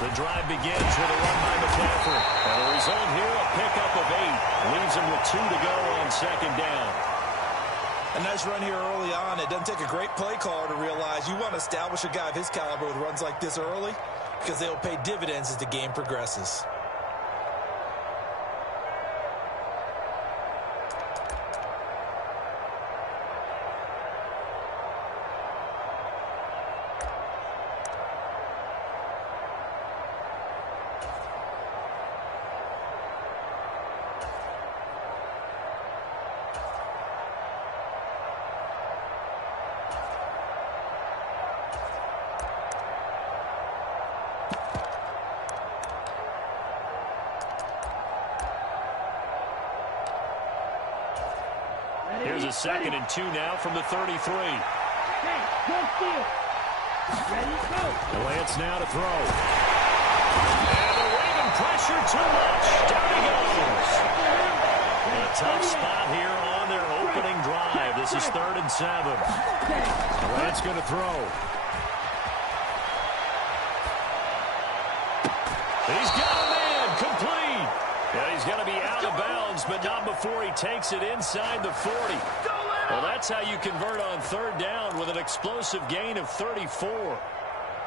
The drive begins with a run by McCaffrey. And the result here, a pickup of 8. Leaves him with 2 to go on second down. A nice run here early on. It doesn't take a great play caller to realize you want to establish a guy of his caliber with runs like this early because they'll pay dividends as the game progresses. Here's a 2nd and 2 now from the 33. Lance now to throw. And the Raven pressure too much. Down he goes. A tough spot here on their opening drive. This is 3rd and 7. Lance going to throw. He's got a man complete. Yeah, he's going to be out of bounds, but not before he takes it inside the 40. Well, that's how you convert on 3rd down with an explosive gain of 34.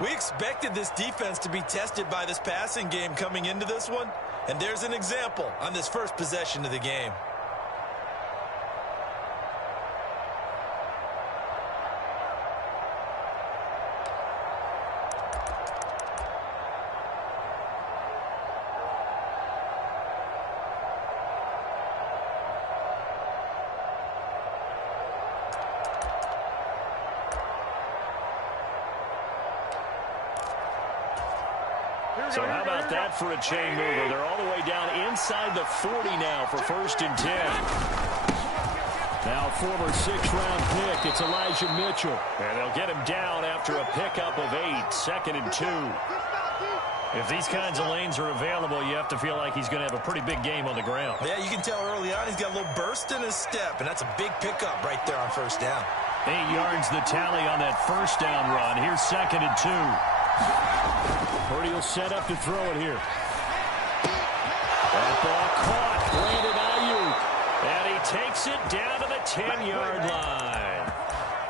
We expected this defense to be tested by this passing game coming into this one, and there's an example on this first possession of the game. So how about that for a chain mover? They're all the way down inside the 40 now for 1st and 10. Now former 6th-round pick, it's Elijah Mitchell. And they'll get him down after a pickup of 8, 2nd and 2. If these kinds of lanes are available, you have to feel like he's going to have a pretty big game on the ground. Yeah, you can tell early on he's got a little burst in his step, and that's a big pickup right there on 1st down. 8 yards the tally on that 1st down run. Here's 2nd and 2. Purdy will set up to throw it here. That ball caught. Brandon Ayuk. And he takes it down to the 10-yard line.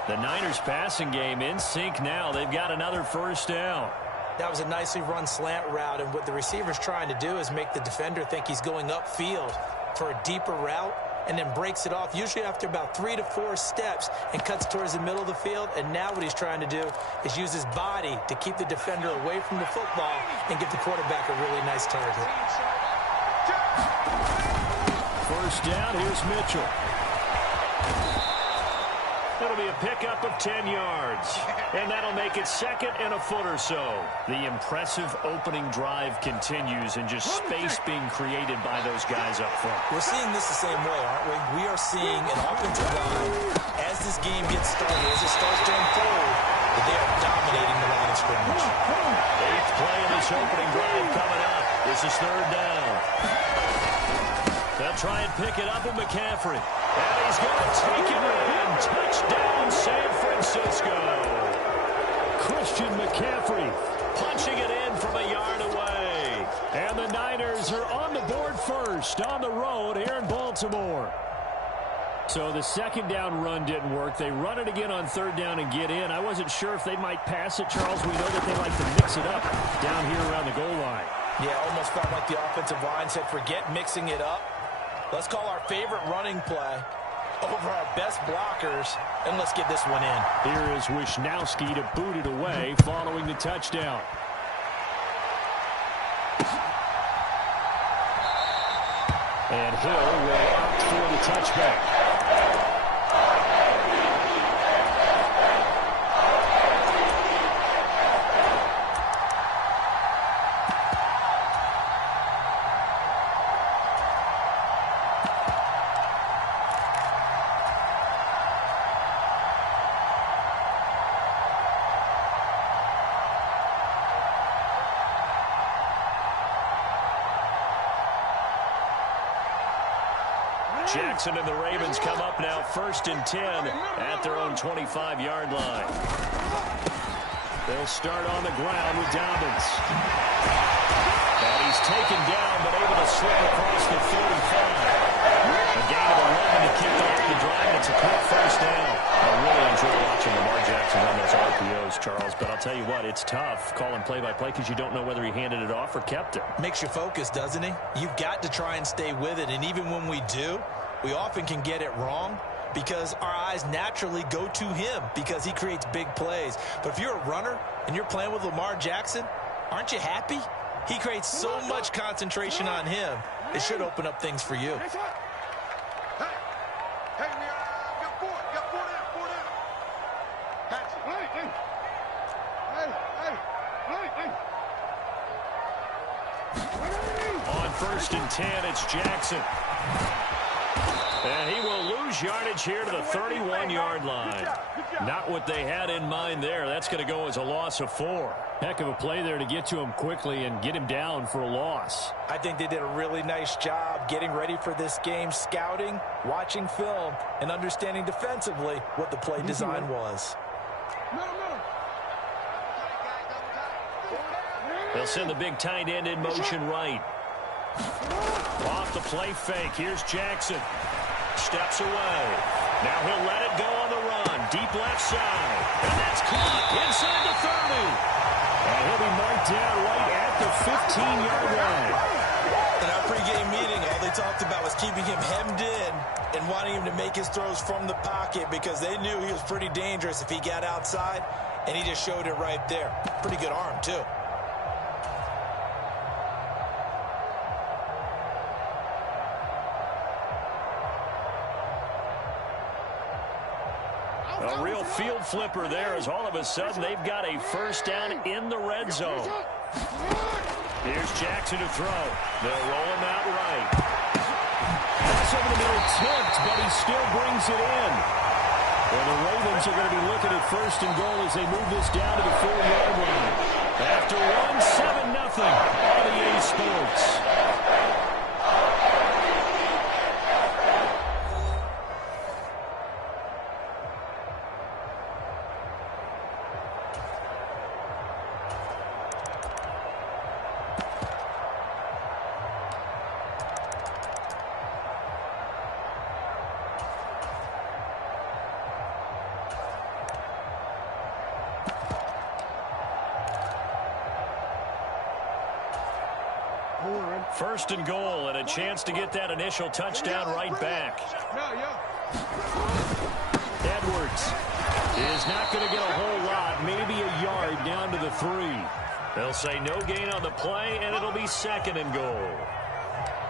The Niners passing game in sync now. They've got another 1st down. That was a nicely run slant route, and what the receiver's trying to do is make the defender think he's going upfield for a deeper route, and then breaks it off, usually after about 3 to 4 steps, and cuts towards the middle of the field. And now what he's trying to do is use his body to keep the defender away from the football and give the quarterback a really nice target. 1st down, here's Mitchell. That'll be a pickup of 10 yards. And that'll make it 2nd and a foot or so. The impressive opening drive continues, and just space being created by those guys up front. We're seeing this the same way, aren't we? We are seeing an offensive line, as this game gets started, as it starts to unfold, that they are dominating the line of scrimmage. 8th play of this opening drive coming up. This is 3rd down. They'll try and pick it up with McCaffrey. And he's going to take it in. Touchdown, San Francisco. Christian McCaffrey punching it in from a yard away. And the Niners are on the board first on the road here in Baltimore. So the 2nd down run didn't work. They run it again on 3rd down and get in. I wasn't sure if they might pass it, Charles. We know that they like to mix it up down here around the goal line. Yeah, almost felt like the offensive line said, forget mixing it up. Let's call our favorite running play over our best blockers, and let's get this one in. Here is Wisnowski to boot it away following the touchdown. And Hill will opt for the touchback. Jackson and the Ravens come up now 1st and 10 at their own 25-yard line. They'll start on the ground with Dobbins. And he's taken down, but able to slip across the 45. A gain of 11 to kick off the drive. It's a quick first down. I really enjoy watching Lamar Jackson run those RPOs, Charles, but I'll tell you what, it's tough calling play-by-play because you don't know whether he handed it off or kept it. Makes you focus, doesn't he? You've got to try and stay with it, and even when we do, we often can get it wrong because our eyes naturally go to him because he creates big plays. But if you're a runner and you're playing with Lamar Jackson, aren't you happy? He creates so much concentration on him. It should open up things for you. On 1st and 10, it's Jackson. And he will lose yardage here to the 31-yard line. Not what they had in mind there. That's going to go as a loss of 4. Heck of a play there to get to him quickly and get him down for a loss. I think they did a really nice job getting ready for this game, scouting, watching film, and understanding defensively what the play design was. They'll send the big tight end in motion right. Off the play fake. Here's Jackson. Steps away. Now he'll let it go on the run. Deep left side. And that's caught inside the 30. And he'll be marked down right at the 15-yard line. In our pregame meeting, all they talked about was keeping him hemmed in and wanting him to make his throws from the pocket because they knew he was pretty dangerous if he got outside, and he just showed it right there. Pretty good arm, too. A real field flipper there as all of a sudden they've got a first down in the red zone. Here's Jackson to throw. They'll roll him out right. Pass over the middle tipped, but he still brings it in. Well, the Ravens are going to be looking at 1st and goal as they move this down to the 4-yard line. After one, 7-0 on EA Sports. First and goal, and a chance to get that initial touchdown right back. Edwards is not going to get a whole lot, maybe a yard down to the 3. They'll say no gain on the play, and it'll be 2nd and goal.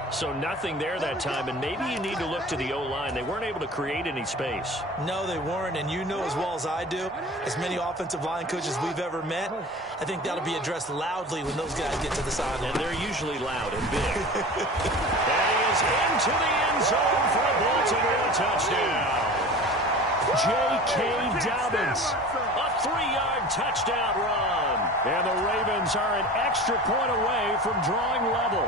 So nothing there that time, and maybe you need to look to the O-line. They weren't able to create any space. No, they weren't, and you know as well as I do, as many offensive line coaches we've ever met, I think that'll be addressed loudly when those guys get to the sideline. And they're usually loud and big. And he is into the end zone for a Baltimore touchdown. J.K. Dobbins, a 3-yard touchdown run. And the Ravens are an extra point away from drawing level.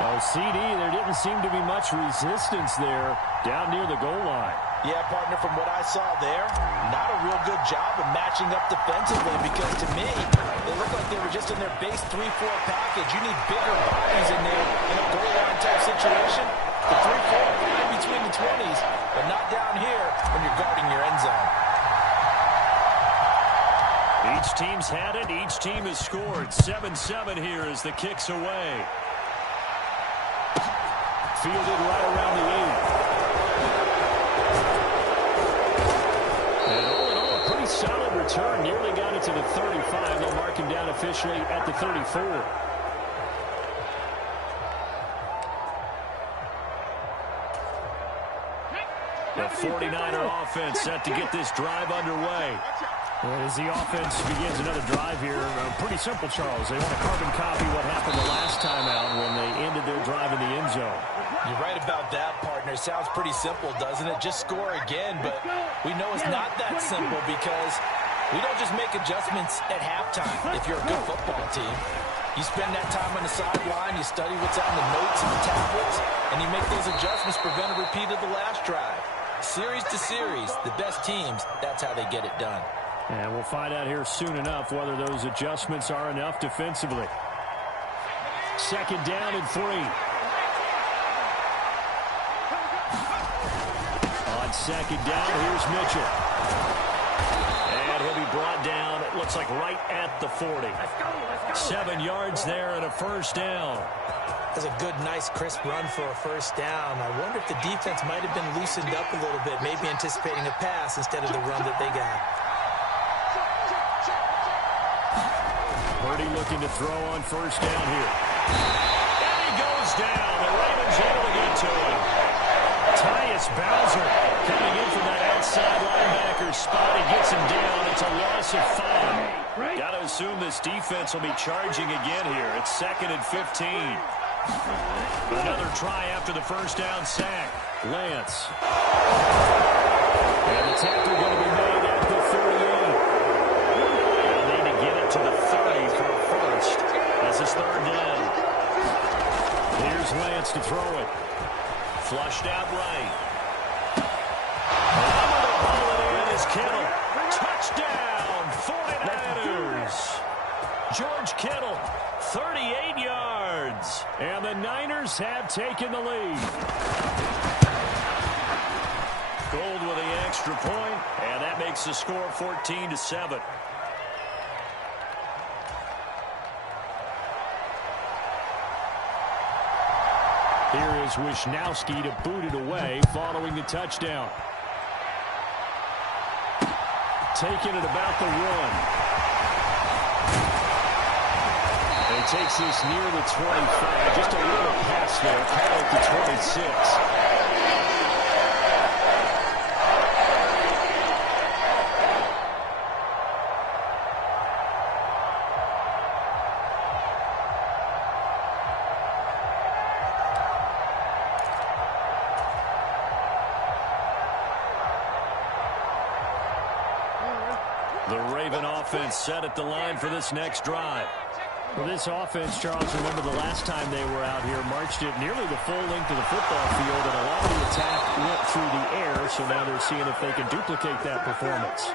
Oh, CD, there didn't seem to be much resistance there down near the goal line. Yeah, partner, from what I saw there, not a real good job of matching up defensively because to me, they look like they were just in their base 3-4 package. You need bigger bodies in there in a goal line type situation. The 3-4 fine between the 20s, but not down here when you're guarding your end zone. Each team's had it. Each team has scored. 7-7 here as the kick's away. Fielded right around the 8. And all in all, a pretty solid return. Nearly got it to the 35. They'll mark him down officially at the 34. The 49er offense set to get this drive underway. As the offense begins another drive here, pretty simple, Charles. They want to carbon copy what happened the last time out when they ended their drive in the end zone. You're right about that, partner. Sounds pretty simple, doesn't it? Just score again, but we know it's not that simple because we don't just make adjustments at halftime if you're a good football team. You spend that time on the sideline, you study what's on the notes and the tablets, and you make those adjustments, prevent a repeat of the last drive. Series to series, the best teams, that's how they get it done. And we'll find out here soon enough whether those adjustments are enough defensively. Second down and 3. On second down, here's Mitchell. And he'll be brought down, it looks like right at the 40. 7 yards there and a first down. That's a good, nice, crisp run for a first down. I wonder if the defense might have been loosened up a little bit, maybe anticipating a pass instead of the run that they got. Purdy looking to throw on first down here. And he goes down. The Ravens able to get to him. Tyus Bowser coming in from that outside linebacker spot. He gets him down. It's a loss of 5. Got to assume this defense will be charging again here. It's 2nd and 15. Another try after the first down sack. Lance. And the tackle going to be made at the 38. They'll need to get it to the 30 for a first. This is 3rd down. Here's Lance to throw it. Flushed out right. Able to pull it in is Kittle. Touchdown, 49ers. George Kittle, 38 yards. And the Niners have taken the lead. Gold with the extra point, and that makes the score 14-7. Here is Wisnowski to boot it away following the touchdown. Taking it about the 1. He takes this near the 25. Just a little pass there. Call it the 26. The Raven offense set at the line for this next drive. Well, this offense, Charles, remember the last time they were out here, marched it nearly the full length of the football field, and a lot of the attack went through the air, so now they're seeing if they can duplicate that performance.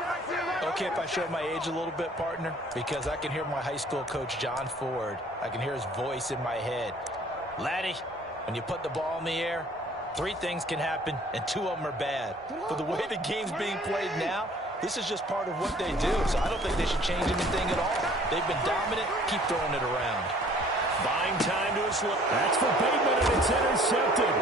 Okay, if I show my age a little bit, partner, because I can hear my high school coach, John Ford. I can hear his voice in my head. Laddie, when you put the ball in the air, 3 things can happen, and 2 of them are bad. But the way the game's being played now, this is just part of what they do, so I don't think they should change anything at all. They've been dominant. Keep throwing it around. Buying time to a slow. That's for Bateman, and it's intercepted.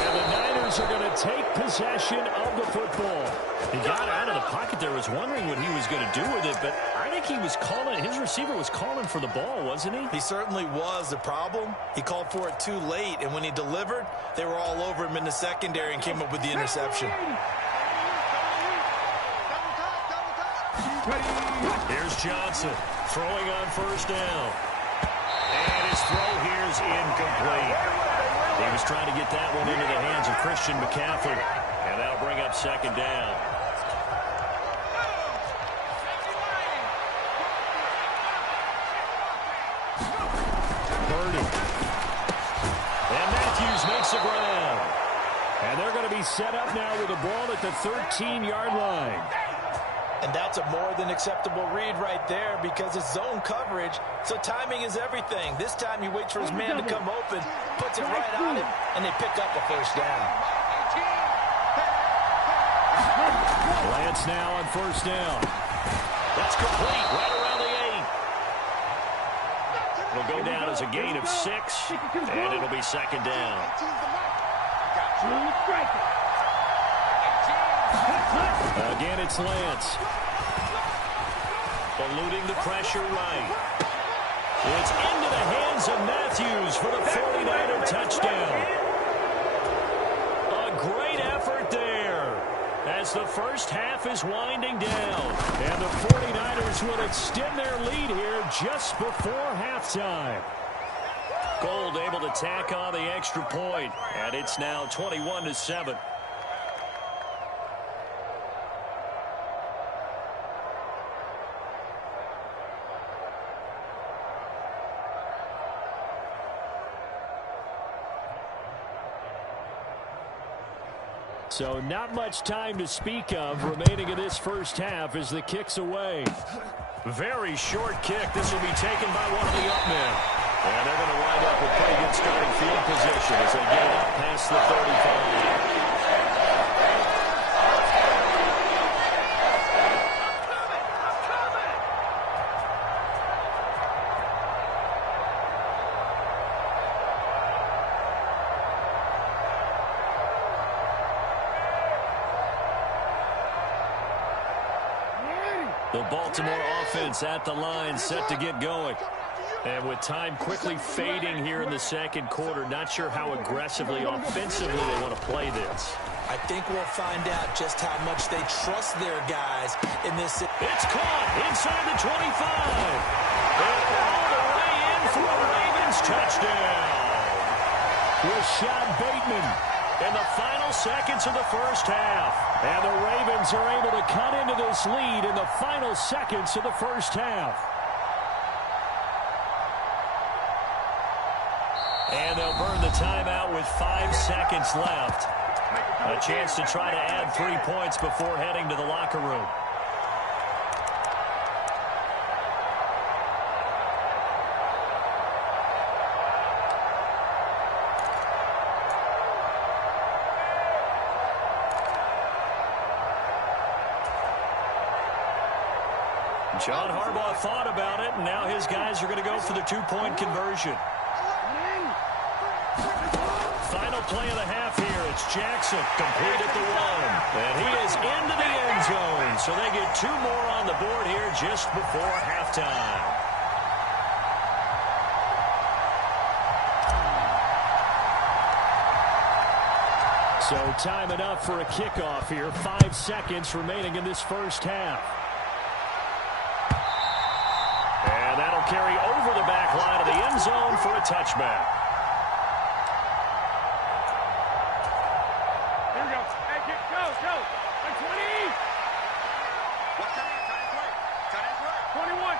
And the Niners are going to take possession of the football. He got out of the pocket there, was wondering what he was going to do with it, but I think he was calling, his receiver was calling for the ball, wasn't he? He certainly was. The problem, he called for it too late, and when he delivered, they were all over him in the secondary and came up with the interception. Here's Johnson throwing on first down. And his throw here is incomplete. He was trying to get that one into the hands of Christian McCaffrey. And that'll bring up 2nd down. Purdy. And Matthews makes the ground. And they're going to be set up now with the ball at the 13-yard line. And that's a more than acceptable read right there because it's zone coverage, so timing is everything. This time he waits for his man to come open, puts it right on him, and they pick up a first down. Lance now on first down. That's complete right around the 8. It'll go down as a gain of 6, and it'll be 2nd down. Again, it's Lance. Eluding the pressure right. It's into the hands of Matthews for the 49er touchdown. A great effort there as the first half is winding down. And the 49ers will extend their lead here just before halftime. Gold able to tack on the extra point, and it's now 21-7. So not much time to speak of remaining in this first half as the kick's away. Very short kick. This will be taken by one of the up men. And they're going to wind up with pretty good starting field position as they get it up past the 35. The Baltimore offense at the line, set to get going. And with time quickly fading here in the second quarter, not sure how aggressively, offensively they want to play this. I think we'll find out just how much they trust their guys in this. It's caught inside the 25. And all the way in for a Ravens touchdown. Rashad Bateman In the final seconds of the first half. And the Ravens are able to cut into this lead in the final seconds of the first half. And they'll burn the timeout with 5 seconds left. A chance to try to add 3 points before heading to the locker room. John Harbaugh thought about it, and now his guys are going to go for the 2-point conversion. Final play of the half here. It's Jackson, complete at the 1. And he is into the end zone. So they get 2 more on the board here just before halftime. So time enough for a kickoff here. 5 seconds remaining in this first half. And that'll carry over the back line of the end zone for a touchback. Here we go. Hey, kid, go. 20. What time? Time 21.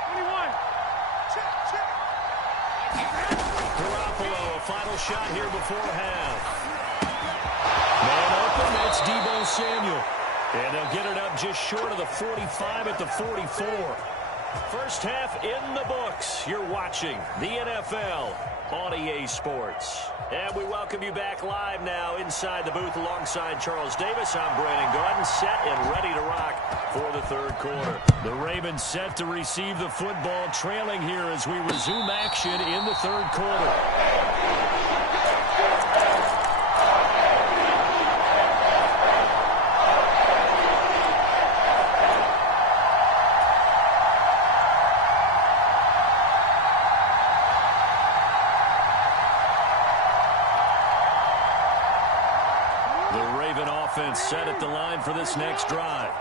Check. Garoppolo, a final shot here before half. Man open, that's Deebo Samuel. And they'll get it up just short of the 45 at the 44. First half in the books. You're watching the NFL on EA Sports. And we welcome you back live now inside the booth alongside Charles Davis. I'm Brandon Gaudin, set and ready to rock for the third quarter. The Ravens set to receive the football, trailing here as we resume action in the third quarter. Set at the line for this next drive.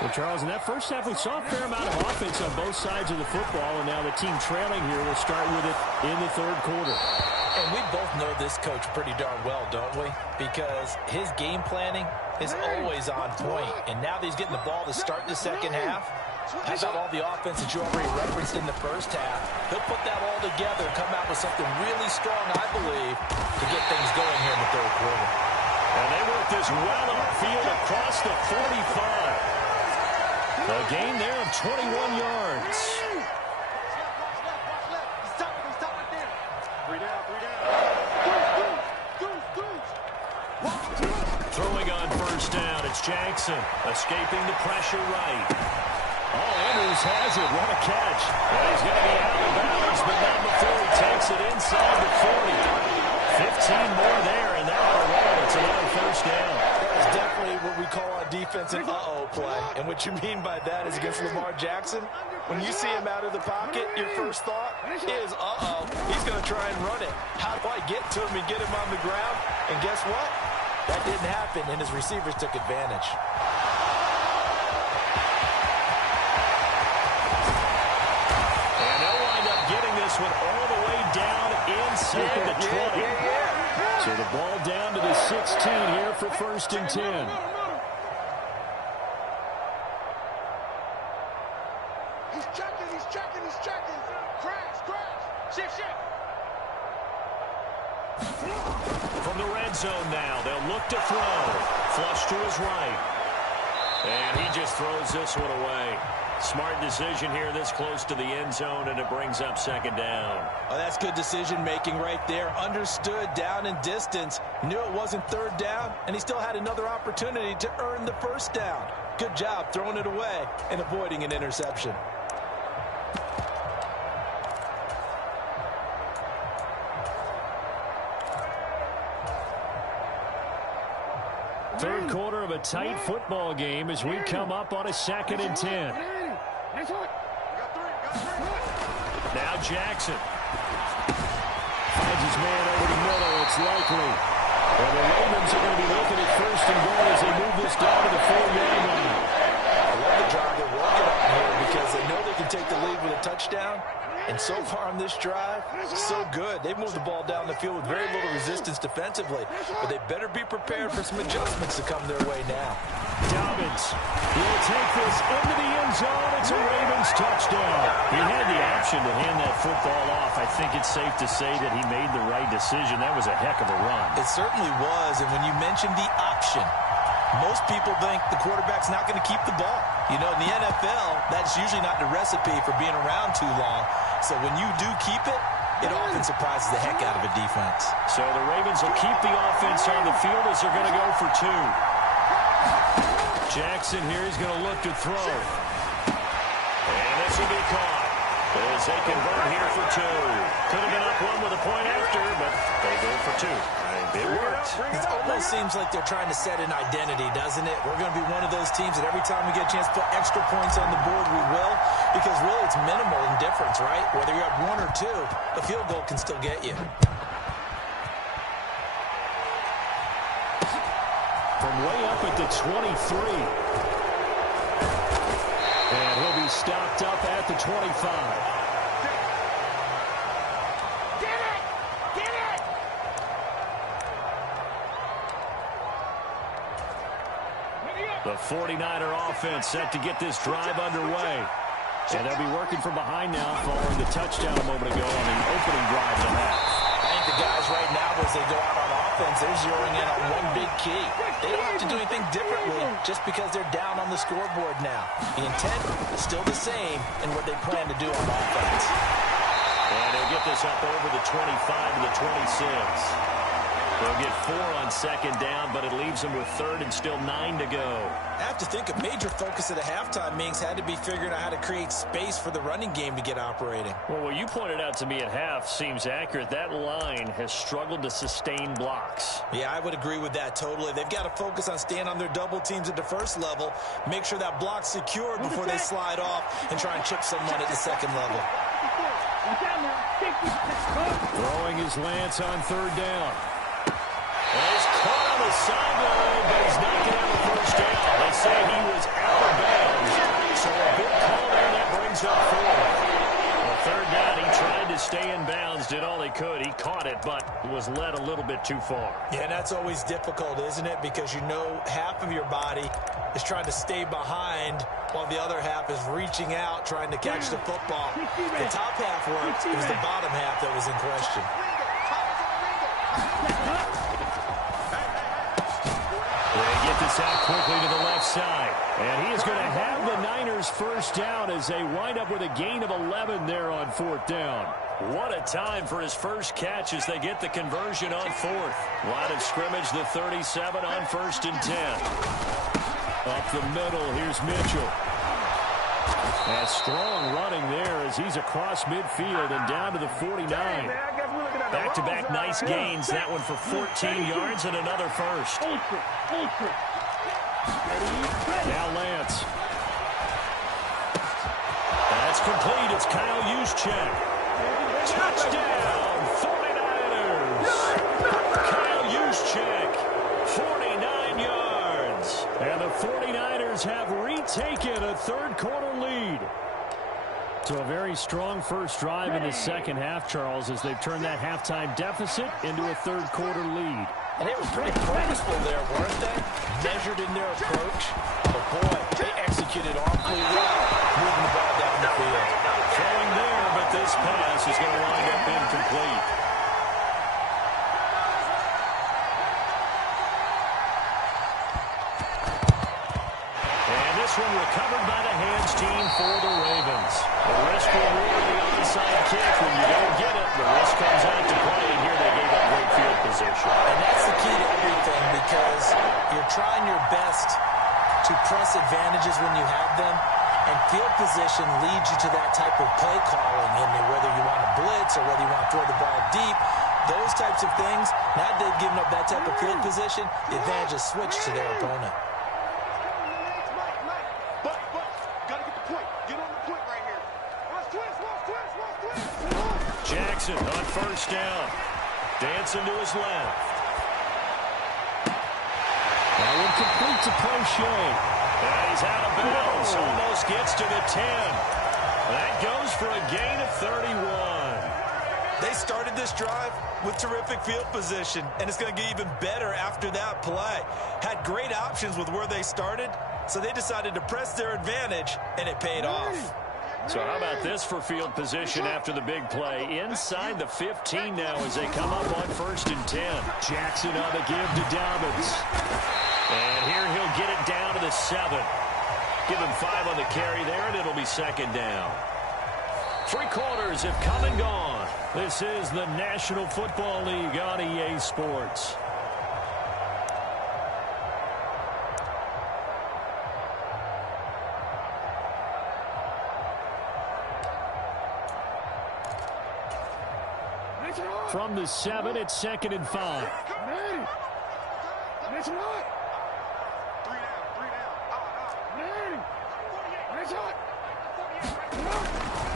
Well, Charles, in that first half, we saw a fair amount of offense on both sides of the football, and now the team trailing here will start with it in the third quarter. And we both know this coach pretty darn well, don't we? Because his game planning is always on point. And now that he's getting the ball to start the second half, how about all the offense that you already referenced in the first half? He'll put that all together and come out with something really strong, I believe, to get things going here in the third quarter. And they work this well upfield across the 45. A gain there of 21 yards. Stop right there. 3 down. Throwing on first down, it's Jackson. Escaping the pressure right. Andrews has it. What a catch. And he's going to be out of bounds, but not before he takes it inside the 40. 15 more there, and they're on a roll. It's another first down. That's definitely what we call on defense an uh-oh play. And what you mean by that is against Lamar Jackson, when you see him out of the pocket, your first thought is, uh-oh, he's going to try and run it. How do I get to him and get him on the ground? And guess what? That didn't happen, and his receivers took advantage. And they'll wind up getting this one all the way down inside the 20. So the ball down to the 16 here for 1st and 10. He's checking. Crash. Shift. From the red zone now, they'll look to throw. Flush to his right. And he just throws this one away. Smart decision here this close to the end zone, and it brings up second down. Oh, that's good decision-making right there. Understood down and distance. Knew it wasn't third down, and he still had another opportunity to earn the first down. Good job throwing it away and avoiding an interception. Third quarter of a tight football game as we come up on a 2nd and 10. Now Jackson. Finds his man over to Miller. It's likely. And the Ravens are going to be looking at 1st and goal as they move this down to the 4-yard line. I love the drive they're working on here because they know they can take the lead with a touchdown. And so far on this drive, so good. They've moved the ball down the field with very little resistance defensively. But they better be prepared for some adjustments to come their way now. Dobbins will take this into the end zone. It's a Ravens touchdown. He had the option to hand that football off. I think it's safe to say that he made the right decision. That was a heck of a run. It certainly was. And when you mentioned the option, most people think the quarterback's not going to keep the ball. You know, in the NFL, that's usually not the recipe for being around too long. So when you do keep it, it often surprises the heck out of a defense. So the Ravens will keep the offense on the field as they're going to go for 2. Jackson here is going to look to throw. And this will be caught as they convert here for 2. Could have been up 1 with a point after, but they go for 2. It worked. It almost seems like they're trying to set an identity, doesn't it? We're going to be one of those teams that every time we get a chance to put extra points on the board, we will. Because really, it's minimal in difference, right? Whether you have 1 or 2, a field goal can still get you. From way up at the 23. And he'll be stopped up at the 25. The 49er offense set to get this drive underway. And they'll be working from behind now following the touchdown a moment ago on the opening drive of the half. I think the guys right now, as they go out on offense, they're zeroing in on one big key. They don't have to do anything differently just because they're down on the scoreboard now. The intent is still the same in what they plan to do on offense. And they'll get this up over the 25 to the 26. They'll get 4 on 2nd down, but it leaves them with 3rd and still 9 to go. I have to think a major focus at the halftime means had to be figuring out how to create space for the running game to get operating. Well, what you pointed out to me at half seems accurate. That line has struggled to sustain blocks. Yeah, I would agree with that totally. They've got to focus on staying on their double teams at the first level, make sure that block's secured before they slide off and try and chip someone at the second level. Throwing his Lance on 3rd down. And he's caught on the sideline, but he's not going to have a first down. They say he was out of bounds. So a big call there that brings up 4th. On 3rd down, he tried to stay in bounds, did all he could. He caught it, but was led a little bit too far. Yeah, and that's always difficult, isn't it? Because you know half of your body is trying to stay behind while the other half is reaching out, trying to catch the football. The top half worked. It was the bottom half that was in question. They get this out quickly to the left side. And he is going to have the Niners first down as they wind up with a gain of 11 there on 4th down. What a time for his first catch as they get the conversion on 4th. Line of scrimmage, the 37 on 1st and 10. Up the middle, here's Mitchell. And strong running there as he's across midfield and down to the 49. Back-to-back nice gains. That one for 14 yards and another first. Now Lance. That's complete. It's Kyle Juszczyk. Touchdown, 49ers. Kyle Juszczyk, 49 yards. And the 49ers have retaken a third-quarter lead. So a very strong first drive in the second half, Charles, as they've turned that halftime deficit into a third-quarter lead. And they were pretty purposeful there, weren't they? Measured in their approach. But, boy, they executed awfully well, moving the ball down the field. Throwing there, but this pass is going to wind up incomplete. trying your best to press advantages when you have them, and field position leads you to that type of play calling, and whether you want to blitz or whether you want to throw the ball deep, those types of things. Now that they've given up that type of field position, the advantage is switched to their opponent. But, gotta get the point. Get on the point right here. Watch twist. Jackson on first down. Dancing to his left. That one complete to Prochet. And he's out of bounds. Almost gets to the 10. That goes for a gain of 31. They started this drive with terrific field position, and it's going to get even better after that play. Had great options with where they started, so they decided to press their advantage, and it paid off. So how about this for field position after the big play? Inside the 15 now as they come up on 1st and 10. Jackson on the give to Dobbins. And here he'll get it down to the 7. Give him 5 on the carry there, and it'll be 2nd down. 3 quarters have come and gone. This is the National Football League on EA Sports. From the 7, it's 2nd and 5.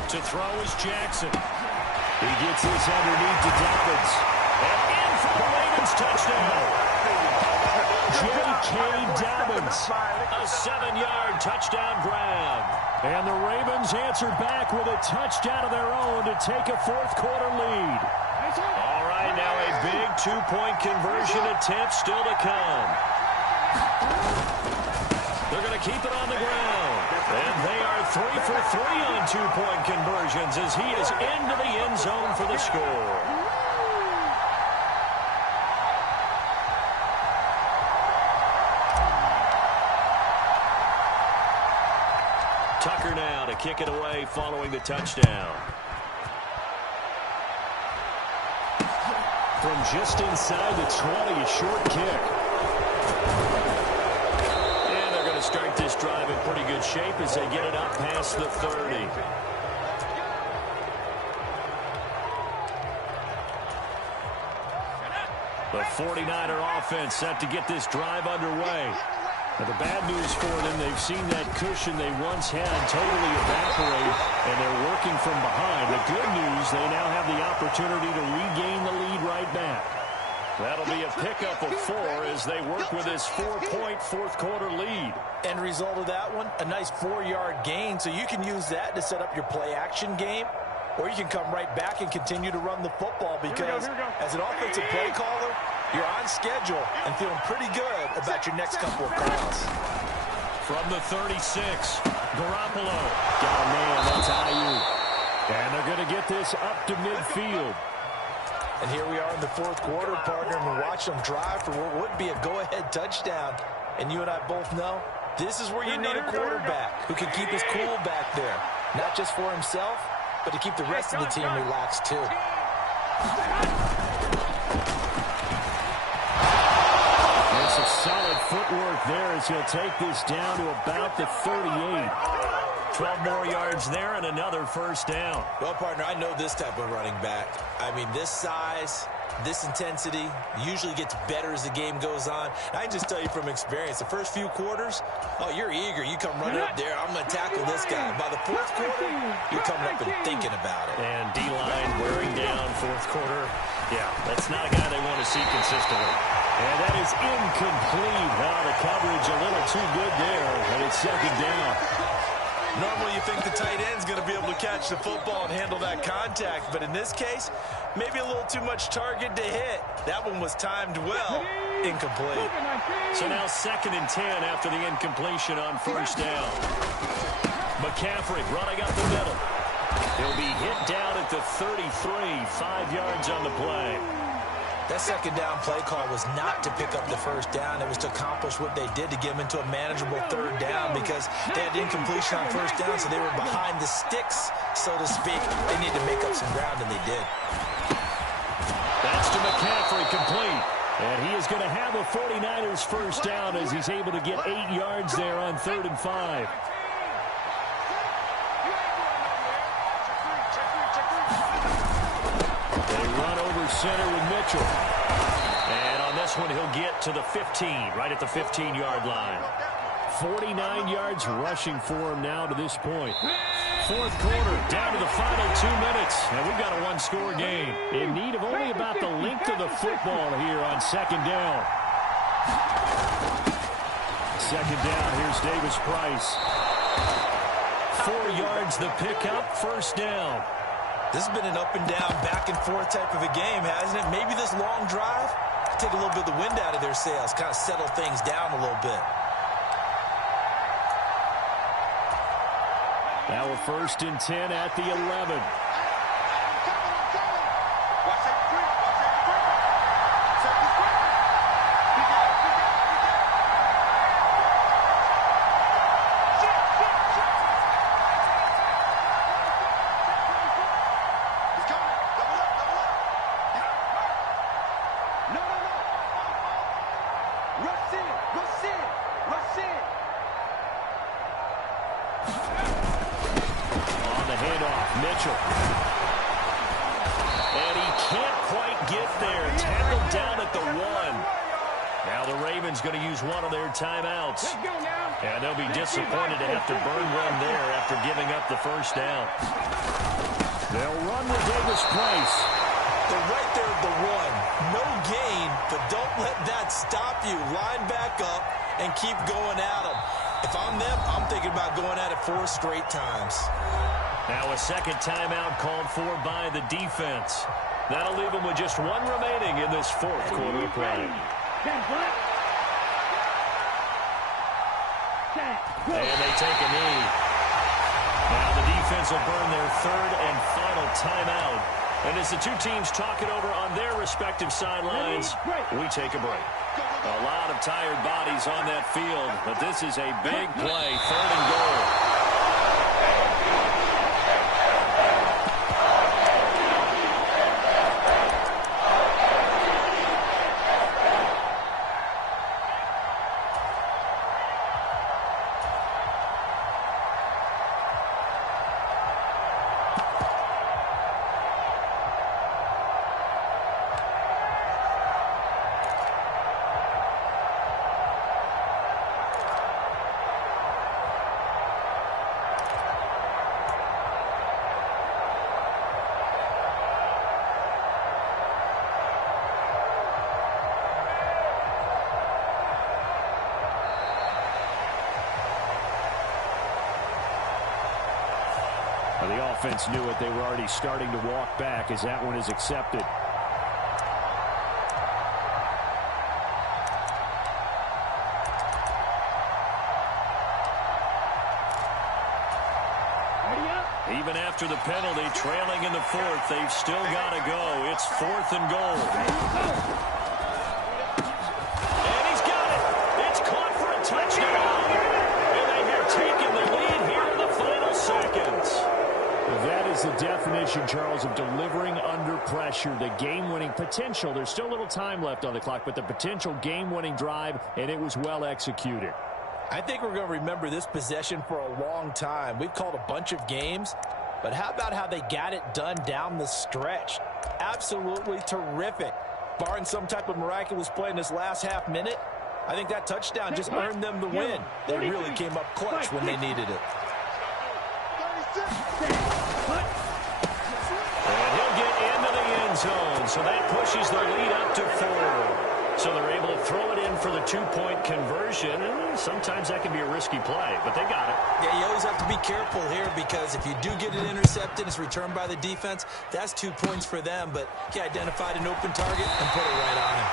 To throw is Jackson. He gets this underneath to Dobbins. And in for the Ravens touchdown. J.K. Dobbins. A 7-yard touchdown grab. And the Ravens answer back with a touchdown of their own to take a 4th quarter lead. All right, now a big 2-point conversion attempt still to come. They're going to keep it on the ground. And they are 3 for 3 on 2-point conversions as he is into the end zone for the score. Tucker now to kick it away following the touchdown. From just inside the 20, a short kick. And they're going to start this drive in pretty good shape as they get it up past the 30. The 49er offense set to get this drive underway. Now the bad news for them, they've seen that cushion they once had totally evaporate, and they're working from behind. The good news, they now have the opportunity to regain the lead right back. That'll be a pickup of 4 as they work with this 4-point 4th quarter lead. End result of that one, a nice 4-yard gain, so you can use that to set up your play-action game, or you can come right back and continue to run the football because as an offensive play caller, you're on schedule and feeling pretty good about your next couple of calls. From the 36, Garoppolo. Got a man, that's Ayuk. And they're going to get this up to midfield. And here we are in the 4th quarter, partner, and we watch them drive for what would be a go-ahead touchdown. And you and I both know this is where you need a quarterback who can keep his cool back there. Not just for himself, but to keep the rest of the team relaxed too. And some solid footwork there as he'll take this down to about the 38. 12 more yards there and another 1st down. Well, partner, I know this type of running back. I mean, this size, this intensity usually gets better as the game goes on. I can just tell you from experience, the first few quarters, oh, you're eager. You come running up there, I'm going to tackle this guy. By the 4th quarter, you're coming up and thinking about it. And D-line wearing down 4th quarter. Yeah, that's not a guy they want to see consistently. And that is incomplete. Now the coverage a little too good there, and it's 2nd down. Normally you think the tight end's going to be able to catch the football and handle that contact, but in this case, maybe a little too much target to hit. That one was timed well. Incomplete. So now 2nd and 10 after the incompletion on 1st down. McCaffrey running up the middle. He'll be hit down at the 33, 5 yards on the play. That 2nd down play call was not to pick up the 1st down. It was to accomplish what they did to get them into a manageable 3rd down because they had incompletion on 1st down, so they were behind the sticks, so to speak. They needed to make up some ground, and they did. That's to McCaffrey, complete. And he is going to have a 49ers first down as he's able to get 8 yards there on 3rd and 5. They run over center with Mitchell. And on this one, he'll get to the 15, right at the 15-yard line. 49 yards rushing for him now to this point. 4th quarter, down to the final 2 minutes. And we've got a one-score game. In need of only about the length of the football here on 2nd down. 2nd down, here's Davis Price. 4 yards the pickup, 1st down. This has been an up-and-down, back-and-forth type of a game, hasn't it? Maybe this long drive take a little bit of the wind out of their sails, kind of settle things down a little bit. Now a 1st and 10 at the 11. Mitchell. And he can't quite get there. Tackled down at the 1. Now the Ravens going to use one of their timeouts. And they'll be disappointed to have to burn one there after giving up the 1st down. They'll run with Davis Price. They're right there at the 1. No gain, but don't let that stop you. Line back up and keep going at them. If I'm them, I'm thinking about going at it 4 straight times. Now a 2nd timeout called for by the defense. That'll leave them with just 1 remaining in this 4th quarter of play. And they take a knee. Now the defense will burn their 3rd and final timeout. And as the two teams talk it over on their respective sidelines, we take a break. A lot of tired bodies on that field, but this is a big play, 3rd and goal. The offense knew it. They were already starting to walk back as that one is accepted. Even after the penalty, trailing in the 4th, they've still got to go. It's 4th and goal. And he's got it. It's caught for a touchdown. And they have taken the lead here in the final seconds. That is the definition, Charles, of delivering under pressure. The game-winning potential. There's still a little time left on the clock, but the potential game-winning drive, and it was well executed. I think we're going to remember this possession for a long time. We've called a bunch of games, but how about how they got it done down the stretch? Absolutely terrific. Barring some type of miraculous play in this last half minute, I think that touchdown just earned them the win. They really came up clutch when they needed it. And he'll get into the end zone, so that pushes the lead up to 4. So they're able to throw it in for the 2-point conversion. And sometimes that can be a risky play, but they got it. Yeah, you always have to be careful here because if you do get it intercepted, it's returned by the defense. That's 2 points for them, but he identified an open target and put it right on him.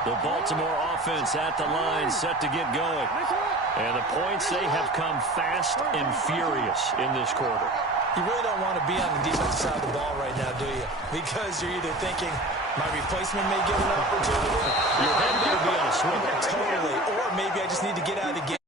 The Baltimore offense at the line, set to get going. And the points, they have come fast and furious in this quarter. You really don't want to be on the defensive side of the ball right now, do you? Because you're either thinking, My replacement may get an opportunity. Your head may be on a swivel. Totally. Or maybe I just need to get out of the game.